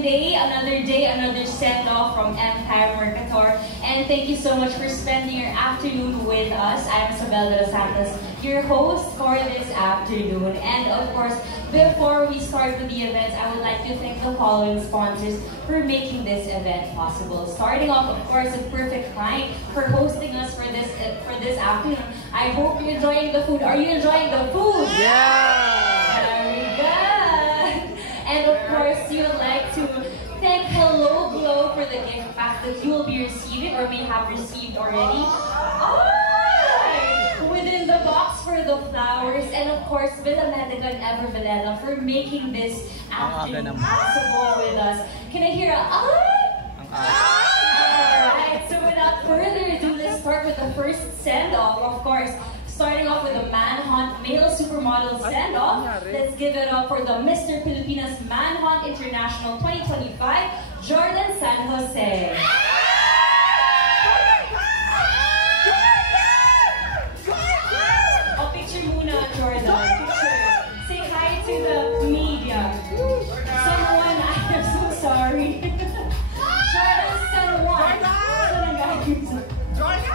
Day, another send-off from Empire Mercator. And thank you so much for spending your afternoon with us. I'm Isabel de los Santos, your host for this afternoon. And of course, before we start with the events, I would like to thank the following sponsors for making this event possible. Starting off, of course, with Perfect Flying for hosting us for this afternoon. I hope you're enjoying the food. Are you enjoying the food? Yeah! Very good! And of course, you would like to thank Hello Glow for the gift pack that you will be receiving or may have received already. Within the box for the flowers, and of course, Villa Medica and Ever Villela for making this afternoon possible with us. Can I hear a Alright, so without further ado, let's start with the first send-off, of course. Starting off with the Manhunt Male Supermodel Send-Off. Let's give it up for the Mr. Pilipinas Manhunt International 2025, Jordan San Jose. Oh, picture muna, Jordan. Picture. Say hi to the media. Someone, I'm so sorry. Jordan San Juan. Jordan!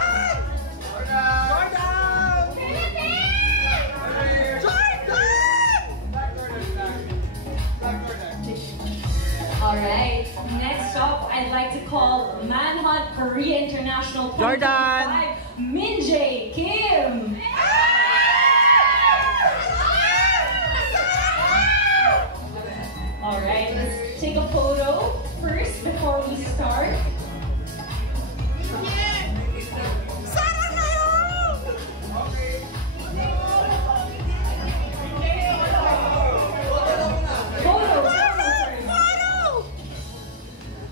Alright, next up, I'd like to call Manhunt Korea International 2025, Min Jae Kim. Alright, let's take a photo first before we start.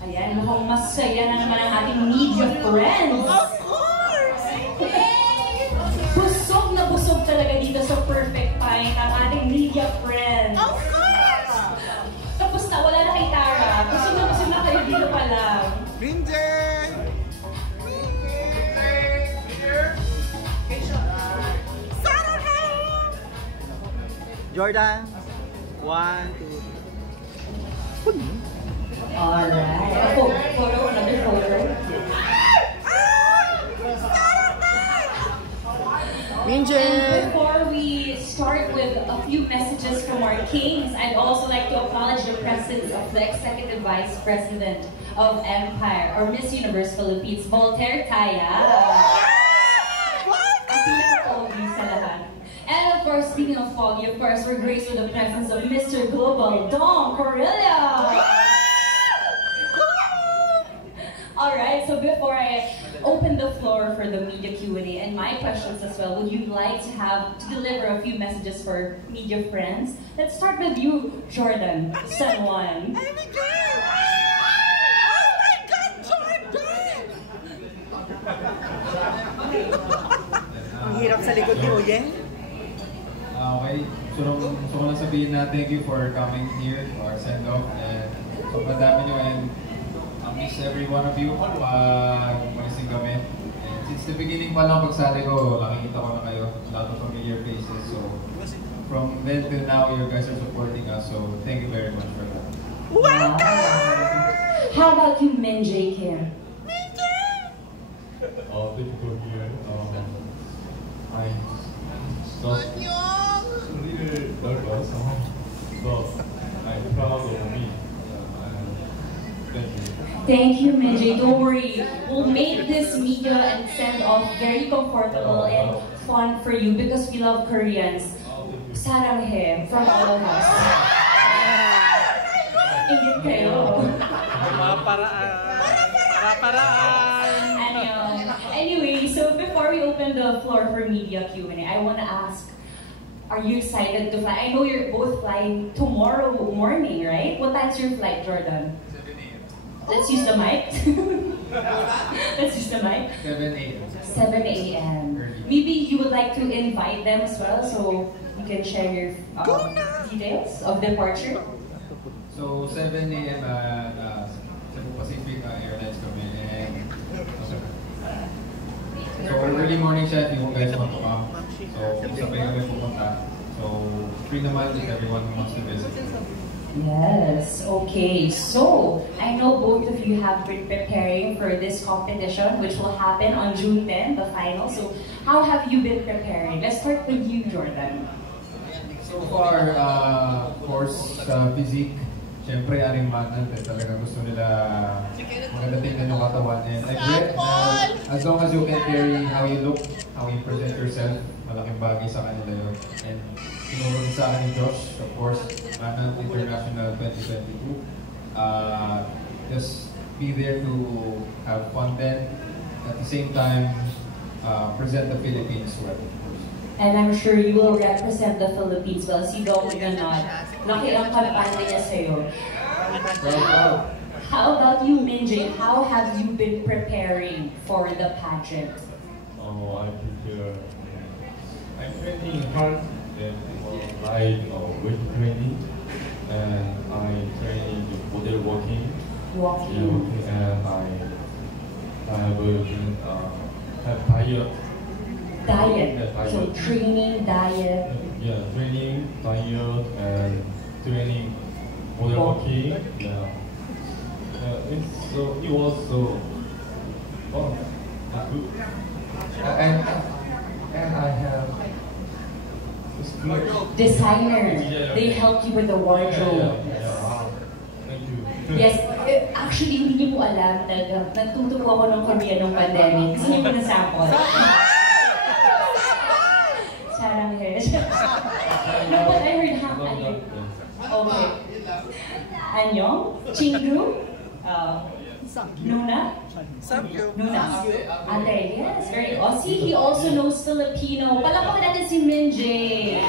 Ayan, mukhang masaya na naman ang ating media friends. Of course! Hey! Busog na busog talaga dito sa Perfect Flying ang ating media friends. Of course! Tapos na, wala na kay Tara. Busog na kayo dito pa lang. Minjay! Jordan, 1, 2. Alright. Photo, another photo. Minjay! And before we start with a few messages from our kings, I'd also like to acknowledge the presence of the Executive Vice President of Empire, or Miss Universe Philippines, Voltaire Taya. And of course, speaking of foggy, of course, we're graced with the presence of Mr. Global, Dom Corilla. Alright, so before I open the floor for the media Q&A and my questions as well, would you like to deliver a few messages for media friends? Let's start with you, Jordan, San Juan. Oh my God, Jordan! Ang hirap sa likod mo, Yen. Okay, so ko lang sabihin na thank you for coming here to our send-off. And sobrang dami nyo and miss every one of you. Umalising kami. And since the beginning pa lang pagsali ko, nakikita ko na kayo. A lot of familiar faces. So from then till now, you guys are supporting us. So thank you very much for that. Welcome! How about you, Min Jae Kim? Thank you for here. I just really nervous. So I'm proud of me. Thank you. Thank you, Min Jae. Don't worry. We'll make this media and send-off very comfortable and fun for you because we love Koreans. Saranghe from all of us. Ingit kayo. Anyway, so before we open the floor for media Q&A, I want to ask, are you excited to fly? I know you're both flying tomorrow morning, right? What time's your flight, Jordan? 7 a.m. Let's use the mic. Let's use the mic. 7 a.m. 7 a.m. Maybe you would like to invite them as well so you can share your details of departure. So 7 a.m. Cebu Pacific Airlines kami. And so early morning siya if you guys want to come. So sabay kami pupunta. So free naman if everyone who wants to visit. Yes, okay. So, I know both of you have been preparing for this competition, which will happen on June 10, the final. So, how have you been preparing? Let's start with you, Jordan. So far, of course, sa physique, syempre, arimbanan, talaga gusto nila maganda tingnan yung katawan. And I've read as long as you can carry how you look, how you present yourself, malaking bagay sa kanila yun. And tinuro din sa akin ni Josh, of course, Manan International 2022. Just be there to have fun then. At the same time, present the Philippines well. And I'm sure you will represent the Philippines well. Si Doc Ganot. Laki ang kampanya niya sa'yo. How about you, Minjay? How have you been preparing for the pageant? Oh, I prepare. I'm training hard. Then I weight training, and I train model walking. Walking. And I have diet. Diet. Yeah, So training, diet. Yeah, training, diet, and training model walking. Yeah. It was so fun. Good. And I have Designer. They helped you with the wardrobe. Thank you. Yes, actually, hindi niyo po alam, nagtuto po ako ng Korean nung pandemic. Gusto niyo po na sample? Sarang hair. No, but I heard okay. Anyong? Chingu? Nuna? Nuna. Ate, yes, very Aussie. He also knows Filipino. Palakpakan natin si Minjay.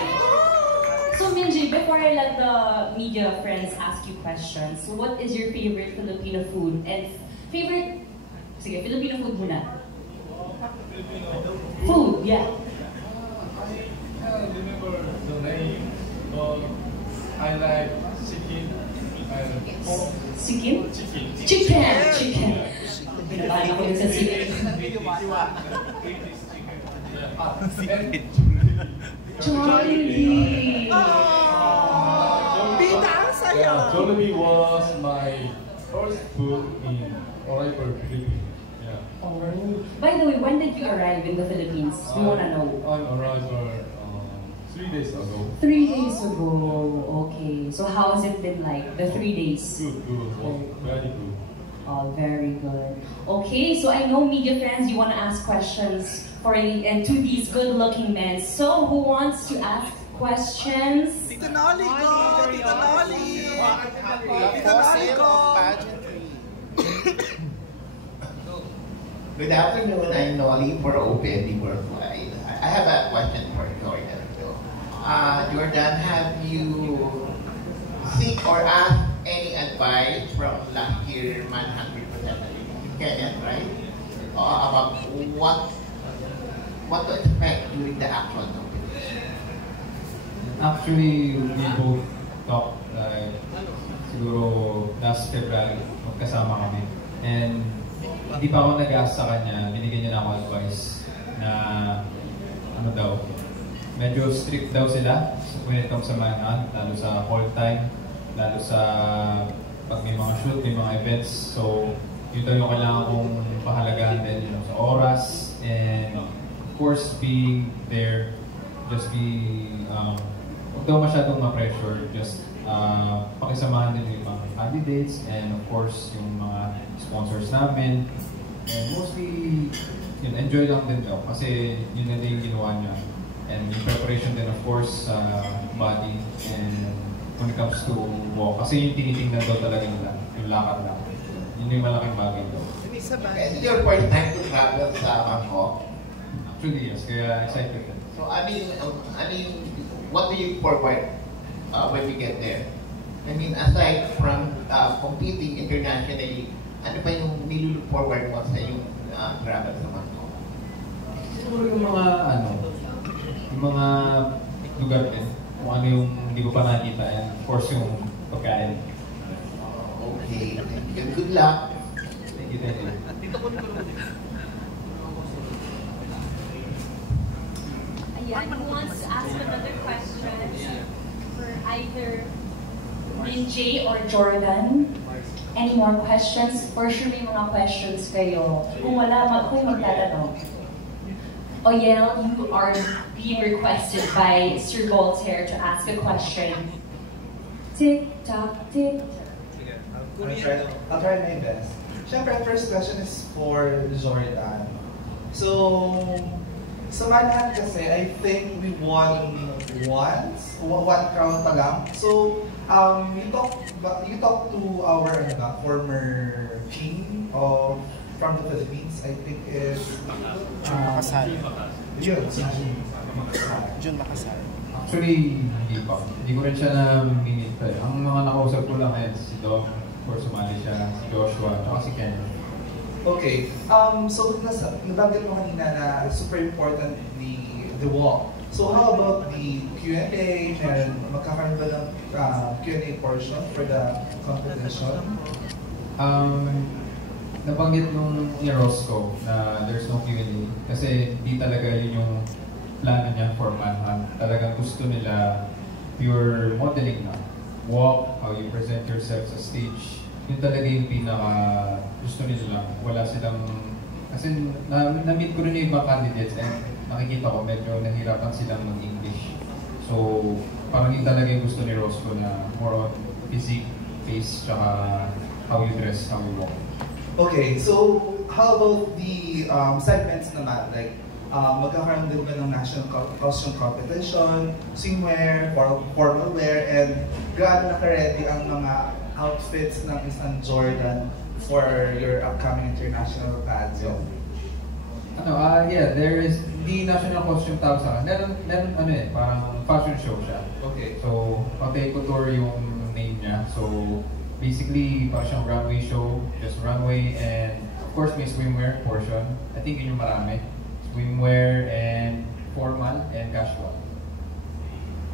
So Minjay, before I let the media friends ask you questions, what is your favorite Filipino food? And favorite, sige, Filipino food muna. Food, yeah. I remember the name, but I like chicken and pork. Chicken? Chicken. Chicken. Pinabahan ako dun sa chicken. Jollibee! Bida, ang saya! Jollibee was my first food in arrival Philippines. Yeah. Oh. By the way, when did you arrive in the Philippines? We wanna know. I arrived 3 days ago. 3 days ago. Okay. So how has it been like, the 3 days? Good. Was very good. Oh, very good. Okay, so I know media friends, you want to ask questions and to these good-looking men. So who wants to ask questions? Tita Noli ko! Tita Noli! Tita Noli ko! Good afternoon, I'm Noli for OPND Worldwide. I have a question for Jordan. Jordan, have you seek or asked any advice from last year Manhunt representative, Kenneth, right? About what to expect during the actual competition? Actually, we both talked siguro last February, magkasama kami. And hindi pa ako nag-ask sa kanya, binigyan niya na ako advice na ano daw, medyo strict daw sila when it comes sa Manhunt, lalo sa call time, lalo sa pag may mga shoot, may mga events. So, yun daw yung kailangan kong pahalagahan din sa oras. And of course, being there, just be, huwag daw masyadong ma-pressure. Just pakisamahan din yung mga candidates and of course, yung mga sponsors namin. And mostly, yun, enjoy lang din daw kasi yun na din yung ginawa niya. And yung preparation din of course sa body and when it comes to walk. Kasi yung tinitingnan daw talaga nila, yung lakad lang. Yun yung malaking bagay daw. Is it your first time to travel sa Bangkok? Actually, yes. Kaya excited din. So, I mean, what do you forward when we get there? I mean, aside from competing internationally, ano ba yung nilulook forward mo sa yung travel sa Bangkok? Siguro yung mga, yung mga lugar din. Kung ano yung hindi ko pa nakita and of course yung pagkain. Okay. Good luck. Thank you. Ayan, who wants to ask another question for either Minjay or Jordan? Any more questions? For sure may mga questions kayo. Kung wala, ako'y magtatanong. Oyel, you are being requested by Sir Voltaire to ask a question. Tick tock, tick. I'll try my best. Siyempre, first question is for Jordan. So, sa Manhunt kasi, I think we won once, one crown pa lang. So, you talk to our former king from the Philippines, I think is Makasal. Jun. Jun Makasal. Actually, hindi pa. Hindi ko rin siya na-meet. Ang mga nakausap ko lang ay si Dom, of course sumali siya, si Joshua, at si Ken. Okay. So, nabanggit mo kanina na super important the walk. So, how about the Q&A? And magkakaroon ba ng Q&A portion for the competition? Nabanggit nung ni Roscoe na there's no Q&A kasi hindi talaga yun yung plano niya for Manhunt. Talagang gusto nila pure modeling na. Walk, how you present yourself sa stage. Yun talaga yung pinaka gusto nila. Wala silang... Kasi na-meet ko rin yung ibang candidates and nakikita ko medyo nahirapan silang mag-English. So, parang yun talaga yung gusto ni Roscoe na more on physique, face, tsaka how you dress, how you walk. Okay, so how about the segments naman? Like, magkakaroon din ba ng national costume competition, swimwear, formal wear, and gaano naka-ready ang mga outfits ng isang Jordan for your upcoming international pageant? Yeah, there is the national costume tawag sa akin. Meron parang fashion show siya. Okay. So, Pathé Couture yung name niya. So, basically, parang siyang runway show, just runway, and of course may swimwear portion. I think yun yung marami. Swimwear and formal and casual.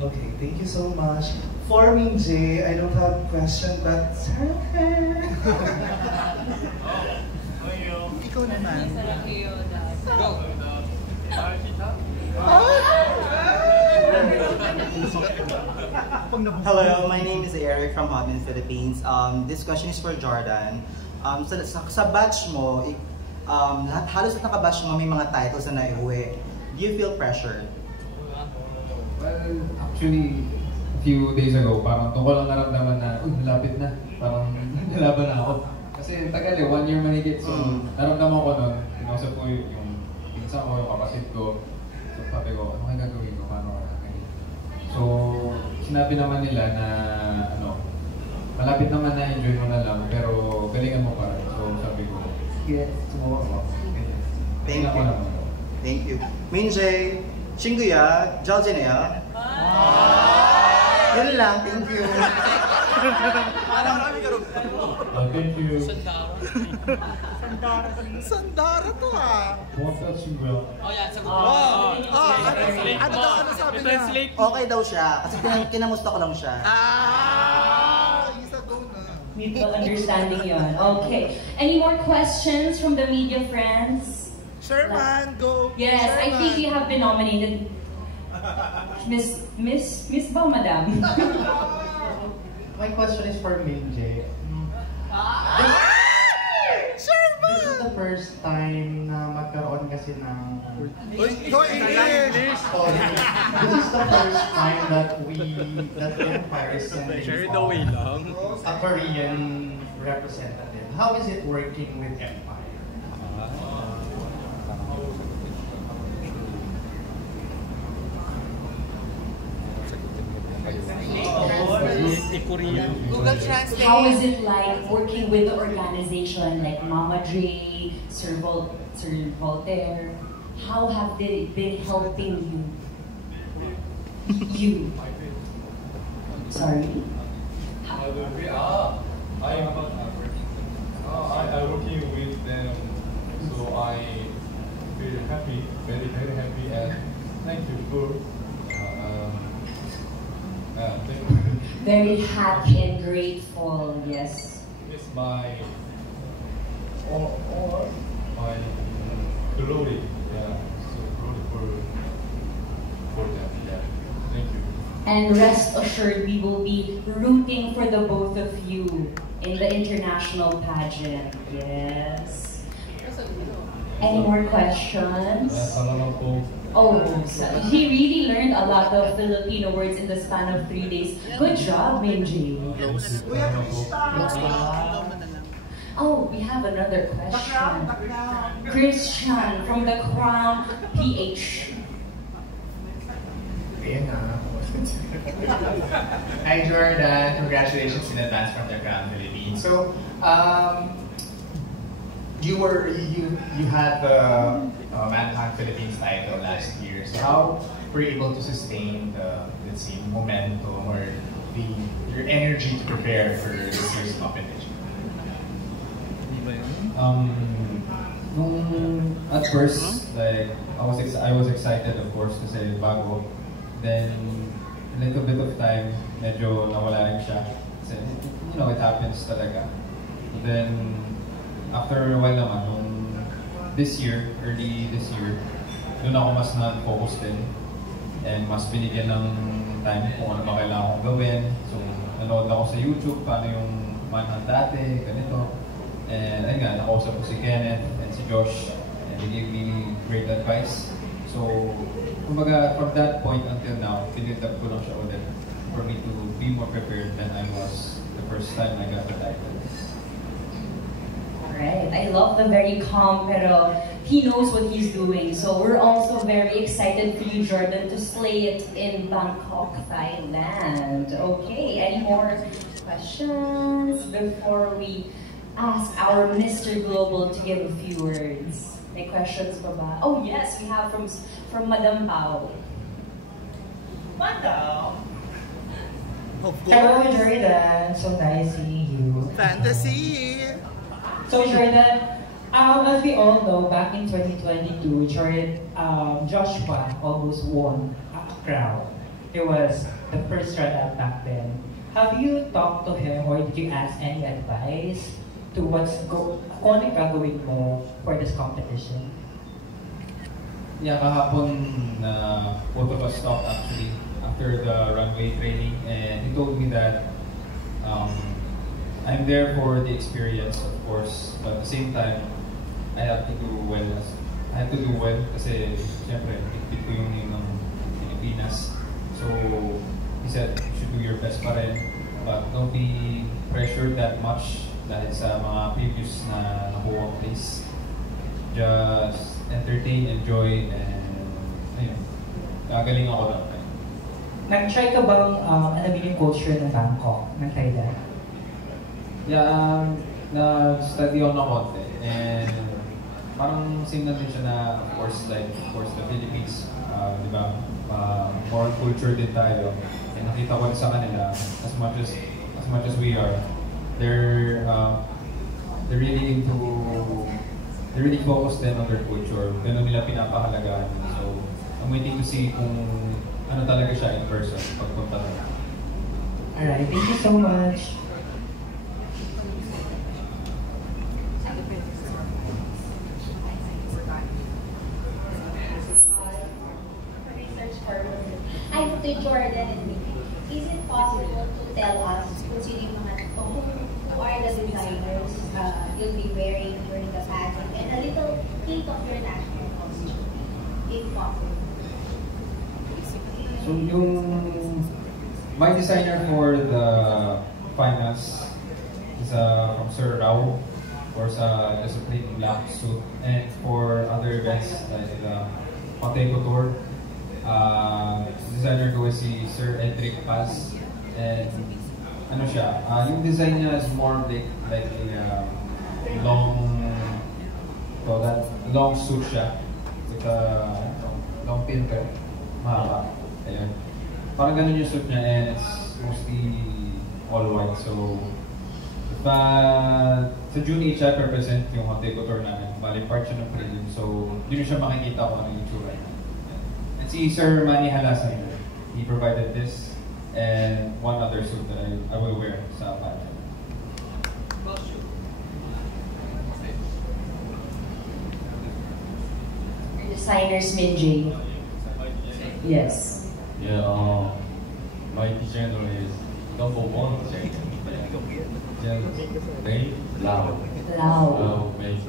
Okay, thank you so much. For Minjay, I don't have a question, but Ikaw naman. Hello, my name is Eric from Hobin, Philippines. This question is for Jordan. Sa batch mo, halos sa batch mo may mga titles na naiuwi. Do you feel pressured? Well, actually, a few days ago, parang doon ko lang naramdaman na, malapit na. Parang nalaban na ako. Kasi tagal 1 year manigit. So, naramdaman ko nun, kinausap ko yung pinsan ko, yung kapatid ko. So, sabi ko, ano kaya gagawin ko? Paano kaya? So, sinabi naman nila na, malapit naman na enjoy mo na lang, pero galingan mo pa rin. So, sabi ko, sige, sumuha ko. Thank you. Thank you. Minjay, 친구야, 잘 지내요? Yun lang, thank you. Thank you. Sandara to ah. 고맙다 친구야. Ano sabi niya? Okay daw siya, kasi kinamusta ko lang siya. Isa go na. Mutual understanding yon. Okay. Any more questions from the media friends? Sherman, go. Yes, Sherman. I think you have been nominated. Miss Bao, Madam. My question is for Minjay. This is the first time na magkaroon kasi ng... English! Sorry. This is the first time that Empire is sending a Korean representative. How is it working with Empire? Google Translate. How is it like working with the organization like Mama Dre, Sir Voltaire? How have they been helping you? Sorry? I working with them, so I feel happy, very happy, and thank you for thank you. Very happy and grateful, yes. It's my my glory, yeah. So glory for them, yeah. Thank you. And rest assured, we will be rooting for the both of you in the international pageant. Yes. Any more questions? Oh, so he really learned a lot of Filipino words in the span of 3 days. Good job, Minji. Oh, we have another question. Christian from the Crown PH. Hi Jordan, congratulations in advance from the Crown Philippines. So, you had the Manhunt Philippines title last year. So how were you able to sustain the, let's say, momentum or your energy to prepare for this year's competition? At first, like I was excited, of course, kasi bago. Then a little bit of time, medyo nawala rin siya. Kasi, you know, it happens talaga. But then after a while naman, early this year, doon ako mas na-focus din. And mas binigyan ng time kung ano ba kailangan kong gawin. So, nanood ako sa YouTube, paano yung Manhunt dati, ganito. And ayun nga, nakausap ko si Kenneth and si Josh. And they gave me great advice. So, kumbaga, from that point until now, pinild up ko lang siya ulit for me to be more prepared than I was the first time I got the title. Right. I love the very calm, pero he knows what he's doing. So we're also very excited for you, Jordan, to slay it in Bangkok, Thailand. Okay, any more questions before we ask our Mr. Global to give a few words? May questions pa ba? Oh yes, we have from Madam Pao. Madam! Hello, Jordan. So nice seeing you. Fantasy! So Jordan, as we all know, back in 2022, Joshua almost won a crown. He was the first runner-up back then. Have you talked to him or did you ask any advice to kung ano yung gagawin mo for this competition? Yeah, kahapon both of us talked actually after the runway training, and he told me that I'm there for the experience, of course, but at the same time, I have to do well. I have to do well kasi siyempre, ikpit ko yung name ng Pilipinas. So, he said, you should do your best pa rin, but don't be pressured that much dahil sa mga previous na nakuha place. Just entertain, enjoy, and ayun, gagaling ako doon. Nag-try ka bang alamin yung culture ng Bangkok, ng Thailand? Yeah, na-study ako na konti, and parang same na din siya na, of course, the Philippines, di ba, more culture din tayo, and nakita ko rin sa kanila, as much as we are, they're really focused then on their culture, ganun nila pinapahalagaan, so I'm waiting to see kung ano talaga siya in person, pagpunta nila. Alright, thank you so much. Hi to Jordan and Vicky. Is it possible to tell us kung sino yung mga who are the designers you'll be wearing during the pageant and a little hint of your national costume, if possible? So my designer for the finals is from Sir Rao, for just a plain black suit, and for other events like the Hotel Couture, designer ko si Sir Edric Paz, and ano siya, yung design niya is more like a long suit siya with a long pinter, mahaba. Ayun. Parang ganun yung suit niya, and it's mostly all white. So, sa June 8 siya represent yung Hotel Couture namin. Bali, part siya ng prelim. So, yun siya makikita kung ano yung tsura niya. And si Sir Manny Halasan, he provided this and one other suit that I will wear sa pageant. Your designers, Minji. Yes. Yeah, my designer is #1 designer. Name Lau. Lau. Makes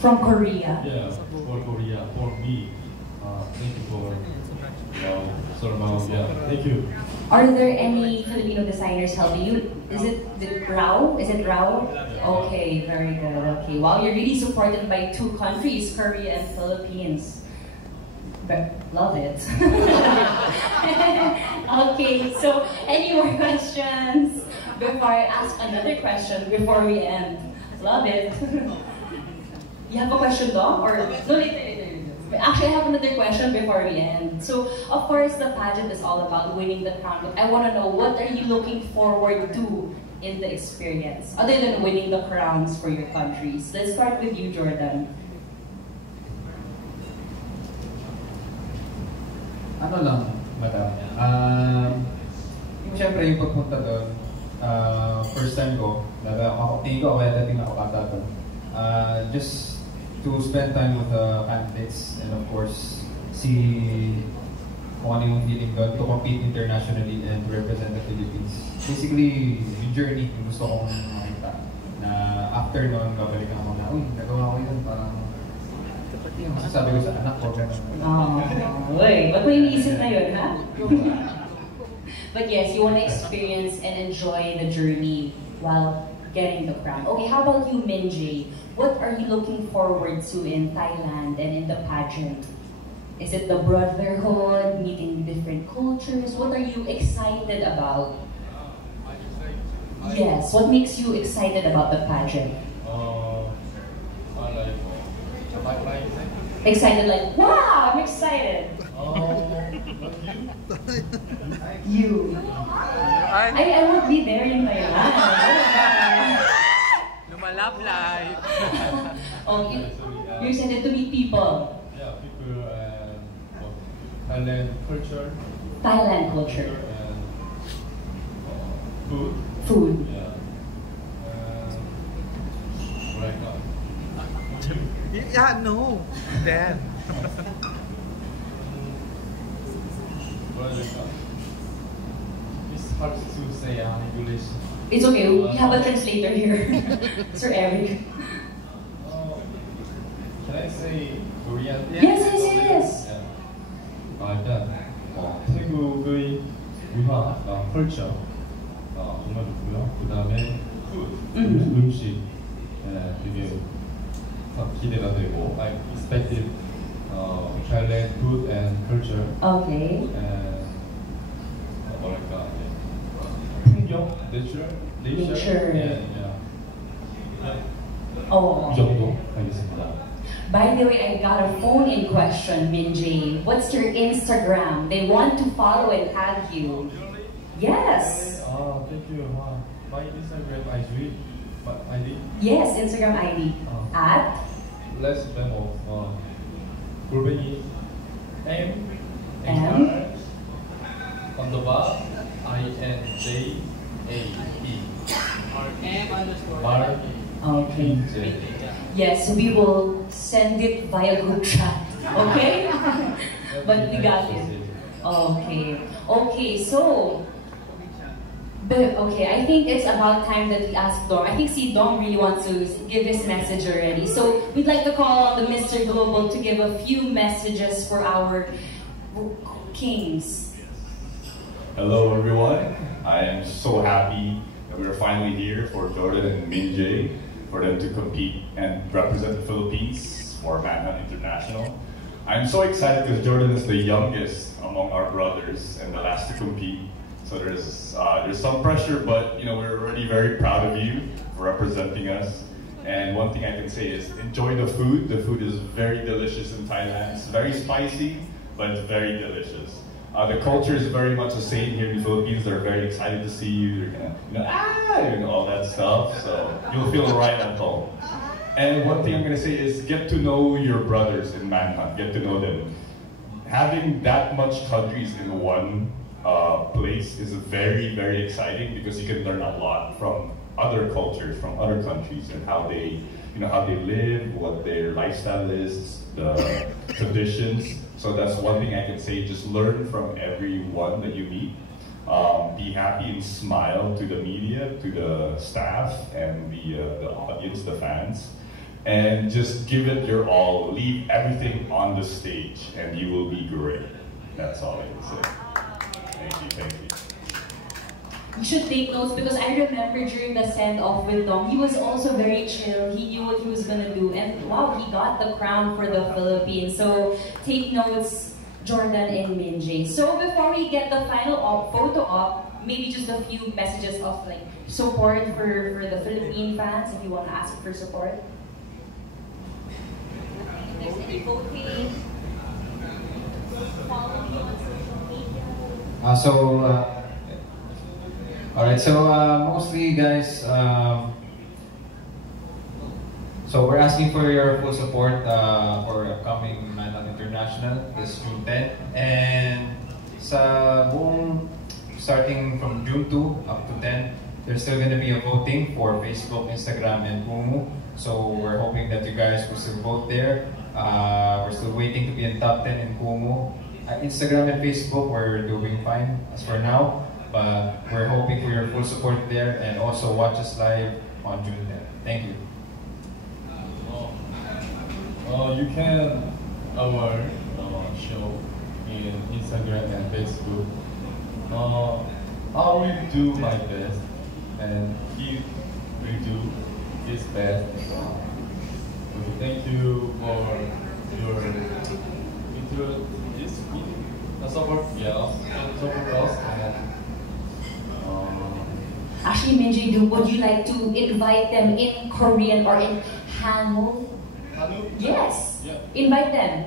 From Korea. Yeah, for Korea, for me. Thank you for yeah, thank you. Are there any Filipino designers helping you? Is it Rao? Is it Rao? Okay, very good. Okay, wow, you're really supported by 2 countries, Korea and Philippines. Love it. Okay, so any more questions before I ask another question before we end? Love it. You have a question, Dom? Or no, later. Actually, I have another question before we end. So, of course, the pageant is all about winning the crown, but I want to know, what are you looking forward to in the experience, other than winning the crowns for your countries? Let's start with you, Jordan. Ano lang, madam. Siyempre yung pagpunta doon, first time ko, tingin ko dating nakakata doon. Just to spend time with the candidates and of course see kung ano yung feeling doon to compete internationally and represent the Philippines. Basically, yung journey yung gusto kong makita na after noon, babalikan ako na, uy, nagawa ko yun, parang yung masasabi ko sa anak ko, gano'n. Uy, ba't mo iniisip na yun, ha? But yes, you want to experience and enjoy the journey while getting the crown. Okay, how about you, Minjay? What are you looking forward to in Thailand and in the pageant? Is it the brotherhood, meeting different cultures? What are you excited about? Yes, what makes you excited about the pageant? Excited like, wow, I'm excited. You. I won't be there in Thailand. Lumalaplay. Oh, you're excited to meet people. Yeah, people and Thailand culture. Thailand culture. And food. Food. Yeah. Right now. Yeah, no. Dan. It's hard to say English. It's okay, we have a translator here. Sir Eric. Can I say Korean? Yes. 일단 태국의 문화, 컬처 정말 좋고요. 그 다음에 음식 되게 기대가 되고 I expected Thailand food and culture. Okay. 뭐랄까 풍경, nature. Yeah. Oh. 이 정도 하겠습니다. By the way, I got a phone-in question, Minjay. What's your Instagram? They want to follow and tag you. Yes. Thank you. My Instagram ID. Yes, Instagram ID. At? Let's demo. 골뱅이 M underbar INJAE R Okay. Yes, we will send it via group chat. Okay? But we got it. Okay, so I think it's about time that we ask Dom. I think Dom really wants to give his message already. So we'd like to call on the Mr. Global to give a few messages for our kings. Hello everyone. I am so happy that we're finally here for Jordan and Minjay, for them to compete and represent the Philippines for Manhunt International. I'm so excited because Jordan is the youngest among our brothers and the last to compete. So there's some pressure, but we're already very proud of you for representing us. And one thing I can say is enjoy the food. The food is very delicious in Thailand. It's very spicy, but it's very delicious. The culture is very much the same here in the Philippines. They're very excited to see you. They're gonna, all that stuff. So you'll feel right at home. And one thing I'm gonna say is get to know your brothers in Manhunt. Get to know them. Having that much countries in one place is very, very exciting because you can learn a lot from other cultures, from other countries, and how they, how they live, what their lifestyle is, the traditions. So that's one thing I can say. Just learn from everyone that you meet. Be happy and smile to the media, to the staff, and the audience, the fans. And just give it your all. Leave everything on the stage, and you will be great. That's all I can say. Thank you. You should take notes because I remember during the send-off with Dom, he was also very chill. He knew what he was gonna do, and wow, he got the crown for the Philippines. So take notes, Jordan and Minjay. So before we get the final photo op, maybe just a few messages of like support for the Philippine fans if you want to ask for support. If there's any voting, follow you on social media. Alright, so mostly guys, so we're asking for your full support for upcoming Manhunt International this June 10. And sa buong, starting from June 2 up to 10, there's still going to be a voting for Facebook, Instagram, and Kumu. So we're hoping that you guys will still vote there. We're still waiting to be in top 10 in Kumu. Instagram and Facebook, we're doing fine as for now. But we're hoping for your full support there, and also watch us live on June 10th. Thank you. You can our show in Instagram and Facebook. I will do my best, and he will do his best. Thank you for your support us. Actually, Minjay, would you like to invite them in Korean or in Hangul? Hangul? Yes. Yeah. Invite them.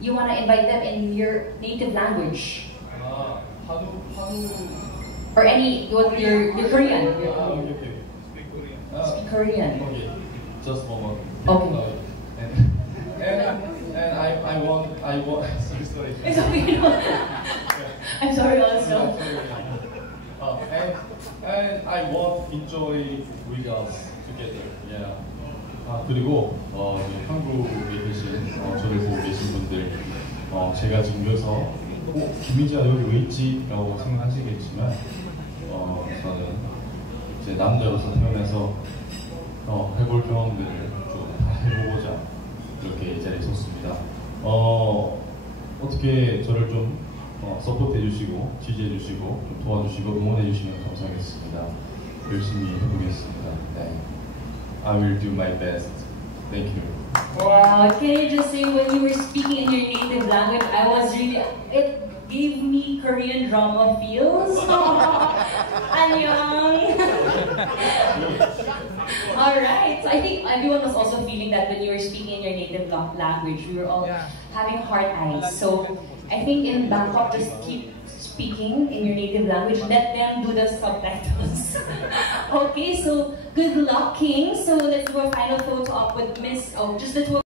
You want to invite them in your native language? Hangul. Or any, your Korean. Okay. Speak Korean. Okay. Just a moment. Okay. And I want. Sorry. It's okay. I'm sorry also. And I want enjoy with us together. Yeah. 그리고 한국에 계신 저를 보고 계신 분들, 제가 지금 여기서 김민지가 여기 왜 있지?라고 생각하시겠지만, 저는 제 남자로서 태어나서 해볼 경험들을 좀 다 해보고자 이렇게 이 자리에 섰습니다. 어떻게 저를 좀 서포트해 주시고, 지지해 주시고, 좀 도와주시고, 응원해 주시면 감사하겠습니다. 열심히 해보겠습니다. 네. I will do my best. Thank you. Wow, can you just say when you were speaking in your native language, it gave me Korean drama feels. Annyeong. Alright, so I think everyone was also feeling that when you were speaking in your native language. We were all having hard eyes. So I think in Bangkok, just keep speaking in your native language. Let them do the subtitles. Okay, so good luck, King. So let's do a final photo up with Miss. Oh, just the two.